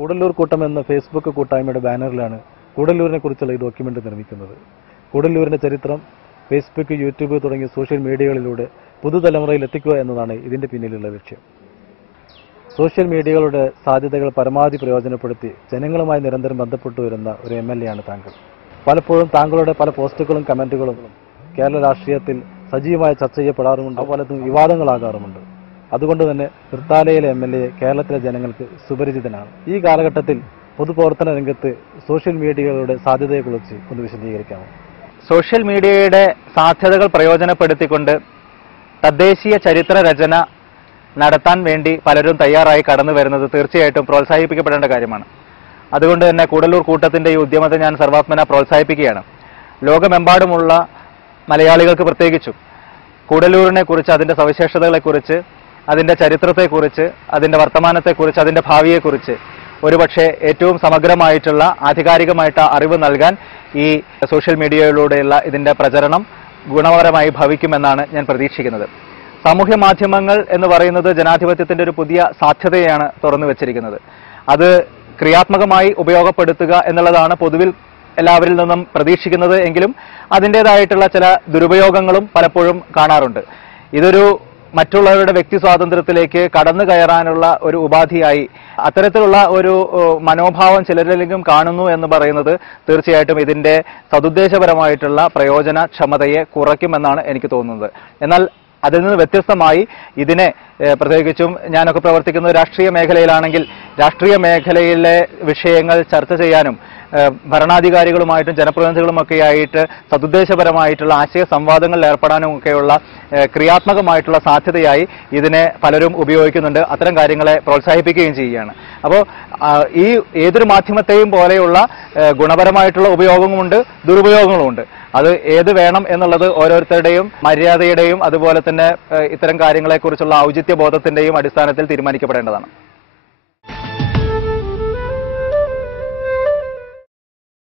കൂടല്ലൂർ കൂട്ടം എന്ന ഫേസ്ബുക്ക് കൂട്ടായ്മയുടെ ബാനറിലാണ് കൂടല്ലൂരിനെ കുറിച്ചുള്ള ഈ ഡോക്യുമെന്റ് നിർമ്മിക്കുന്നത്. കൂടല്ലൂരിന്റെ ചരിത്രം ഫേസ്ബുക്ക്, യൂട്യൂബ് തുടങ്ങിയ സോഷ്യൽ മീഡിയകളിലൂടെ പുതുതലമുറയിൽ എത്തിക്കുക എന്നതാണ് ഇതിന്റെ പിന്നിലുള്ള ലക്ഷ്യം. സോഷ്യൽ മീഡിയകളുടെ സാധ്യതകൾ പരമാവധി പ്രയോജനപ്പെടുത്തി ജനങ്ങളുമായി നിരന്തരം ബന്ധപ്പെട്ടു വരുന്ന ഒരു MLA ആണ് താങ്കൾ. പലപ്പോഴും താങ്കളുടെ പല പോസ്റ്റുകളും കമന്റുകളും കേരള രാഷ്ട്രീയത്തിൽ സജീവമായി ചർച്ച ചെയ്യപ്പെടാറുമുണ്ട്, അതുപോലെ വിവാദങ്ങളാകാറുമുണ്ട്. അതുകൊണ്ട് തന്നെ തൃത്താലയിലെ MLA കേരളത്തിലെ ജനങ്ങൾക്ക് സുപരിചിതനാണ്. ഈ കാലഘട്ടത്തിൽ പൊതുപ്രവർത്തന രംഗത്ത് സോഷ്യൽ മീഡിയകളുടെ സാധ്യതയെക്കുറിച്ച് ഒന്ന് വിശദീകരിക്കാമോ? സോഷ്യൽ മീഡിയയുടെ സാധ്യതകൾ പ്രയോജനപ്പെടുത്തിക്കൊണ്ട് തദ്ദേശീയ ചരിത്ര രചന നടത്താൻ വേണ്ടി പലരും തയ്യാറായി കടന്നു വരുന്നത് തീർച്ചയായിട്ടും പ്രോത്സാഹിപ്പിക്കപ്പെടേണ്ട കാര്യമാണ്. അതുകൊണ്ട് തന്നെ കൂടല്ലൂർ കൂട്ടത്തിന്റെ ഈ ഉദ്യമത്തെ ഞാൻ സർവാത്മന പ്രോത്സാഹിപ്പിക്കുകയാണ്. ലോകമെമ്പാടുമുള്ള മലയാളികൾക്ക് പ്രത്യേകിച്ചും കൂടല്ലൂരിനെ കുറിച്ച്, അതിന്റെ സവിശേഷതകളെക്കുറിച്ച്, അതിന്റെ ചരിത്രത്തെക്കുറിച്ച്, അതിന്റെ വർത്തമാനത്തെക്കുറിച്ച്, അതിന്റെ ഭാവിയെക്കുറിച്ച് ഒരുപക്ഷെ ഏറ്റവും സമഗ്രമായിട്ടുള്ള ആധികാരികമായിട്ട് അറിവ് നൽകാൻ ഈ സോഷ്യൽ മീഡിയയിലൂടെയുള്ള ഇതിന്റെ പ്രചരണം ഗുണപരമായി ഭവിക്കുമെന്നാണ് ഞാൻ പ്രതീക്ഷിക്കുന്നത്. സാമൂഹ്യ മാധ്യമങ്ങൾ എന്ന് പറയുന്നത് ജനാധിപത്യത്തിന്റെ ഒരു പുതിയ സാധ്യതയാണ് തുറന്നു വെച്ചിരിക്കുന്നത്. അത് ക്രിയാത്മകമായി ഉപയോഗപ്പെടുത്തുക എന്നുള്ളതാണ് പൊതുവിൽ എല്ലാവരിൽ നിന്നും പ്രതീക്ഷിക്കുന്നത്. എങ്കിലും അതിൻ്റെതായിട്ടുള്ള ചില ദുരുപയോഗങ്ങളും പലപ്പോഴും കാണാറുണ്ട്. ഇതൊരു മറ്റുള്ളവരുടെ വ്യക്തി സ്വാതന്ത്ര്യത്തിലേക്ക് കടന്നു കയറാനുള്ള ഒരു ഉപാധിയായി അത്തരത്തിലുള്ള ഒരു മനോഭാവം ചിലരിലെങ്കിലും കാണുന്നു എന്ന് പറയുന്നത് തീർച്ചയായിട്ടും ഇതിന്റെ സതുദ്ദേശപരമായിട്ടുള്ള പ്രയോജനക്ഷമതയെ കുറയ്ക്കുമെന്നാണ് എനിക്ക് തോന്നുന്നത്. എന്നാൽ അതിൽ നിന്ന് വ്യത്യസ്തമായി ഇതിനെ പ്രത്യേകിച്ചും ഞാനൊക്കെ പ്രവർത്തിക്കുന്ന രാഷ്ട്രീയ മേഖലയിലാണെങ്കിൽ രാഷ്ട്രീയ മേഖലയിലെ വിഷയങ്ങൾ ചർച്ച ചെയ്യാനും ഭരണാധികാരികളുമായിട്ടും ജനപ്രതിനിധികളുമൊക്കെയായിട്ട് സതുദ്ദേശപരമായിട്ടുള്ള ആശയ സംവാദങ്ങളിൽ ഏർപ്പെടാനും ഒക്കെയുള്ള ക്രിയാത്മകമായിട്ടുള്ള സാധ്യതയായി ഇതിനെ പലരും ഉപയോഗിക്കുന്നുണ്ട്. അത്തരം കാര്യങ്ങളെ പ്രോത്സാഹിപ്പിക്കുകയും ചെയ്യുകയാണ്. അപ്പോൾ ഈ ഏതൊരു മാധ്യമത്തെയും പോലെയുള്ള ഗുണപരമായിട്ടുള്ള ഉപയോഗങ്ങളുമുണ്ട്, ദുരുപയോഗങ്ങളുമുണ്ട്. അത് ഏത് വേണം എന്നുള്ളത് ഓരോരുത്തരുടെയും മര്യാദയുടെയും അതുപോലെ തന്നെ ഇത്തരം കാര്യങ്ങളെക്കുറിച്ചുള്ള ഔചിത്യ ബോധത്തിന്റെയും അടിസ്ഥാനത്തിൽ തീരുമാനിക്കപ്പെടേണ്ടതാണ്.